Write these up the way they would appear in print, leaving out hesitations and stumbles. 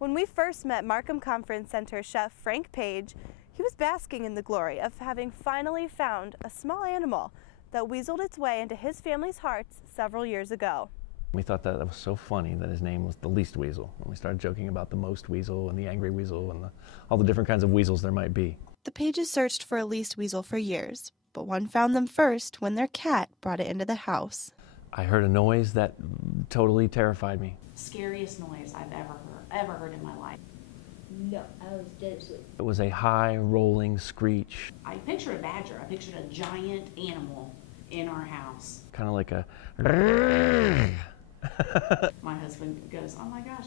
When we first met Markham Conference Center chef Frank Page, he was basking in the glory of having finally found a small animal that weaseled its way into his family's hearts several years ago. We thought that was so funny that his name was the Least Weasel. And we started joking about the Most Weasel and the Angry Weasel and all the different kinds of weasels there might be. The Pages searched for a Least Weasel for years, but one found them first when their cat brought it into the house. I heard a noise that totally terrified me. Scariest noise I've ever heard in my life. No, I was dead asleep. It was a high rolling screech. I pictured a badger. I pictured a giant animal in our house. Kind of like a... My husband goes, "Oh my gosh,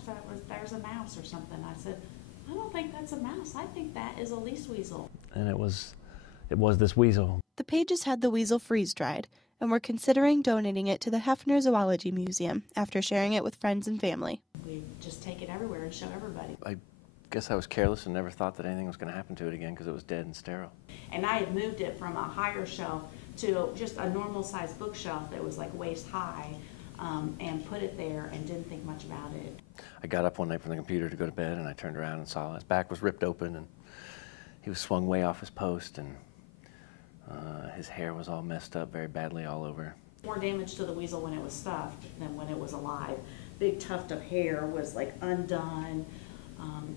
there's a mouse or something." I said, "I don't think that's a mouse. I think that is a least weasel." And it was this weasel. The Pages had the weasel freeze-dried and were considering donating it to the Hefner Zoology Museum after sharing it with friends and family. We just take it everywhere and show everybody. I guess I was careless and never thought that anything was going to happen to it again because it was dead and sterile. And I had moved it from a higher shelf to just a normal sized bookshelf that was like waist high, and put it there and didn't think much about it. I got up one night from the computer to go to bed and I turned around and saw his back was ripped open and he was swung way off his post and his hair was all messed up very badly all over. More damage to the weasel when it was stuffed than when it was alive. Big tuft of hair was like undone,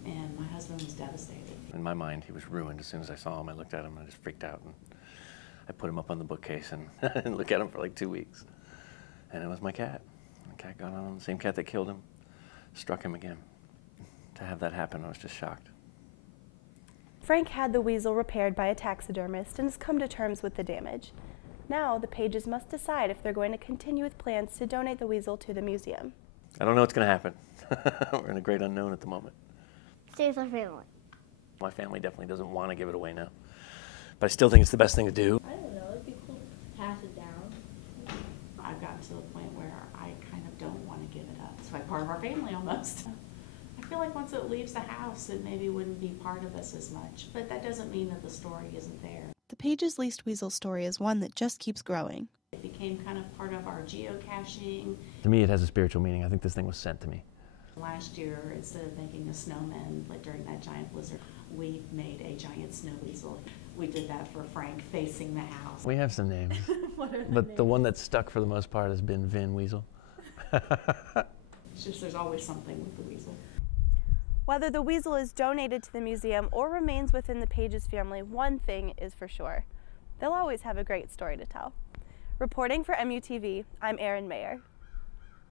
and my husband was devastated. In my mind, he was ruined. As soon as I saw him, I looked at him and I just freaked out. And I put him up on the bookcase and I didn't look at him for like 2 weeks. And it was my cat. The cat got on him, the same cat that killed him, struck him again. To have that happen, I was just shocked. Frank had the weasel repaired by a taxidermist and has come to terms with the damage. Now, the Pages must decide if they're going to continue with plans to donate the weasel to the museum. I don't know what's going to happen. We're in a great unknown at the moment. Stay with our family. My family definitely doesn't want to give it away now. But I still think it's the best thing to do. I don't know, it'd be cool to pass it down. I've gotten to the point where I kind of don't want to give it up. It's like part of our family almost. I feel like once it leaves the house, it maybe wouldn't be part of us as much. But that doesn't mean that the story isn't there. The Pages' Least Weasel story is one that just keeps growing. It became kind of part of our geocaching. To me, it has a spiritual meaning. I think this thing was sent to me. Last year, instead of making a snowman like during that giant blizzard, we made a giant snow weasel. We did that for Frank facing the house. We have some names. What are the But names? the one that's stuck for the most part has been Vin Weasel. It's just there's always something with the weasel. Whether the weasel is donated to the museum or remains within the Pages family, one thing is for sure. They'll always have a great story to tell. Reporting for MUTV, I'm Erin Mayer.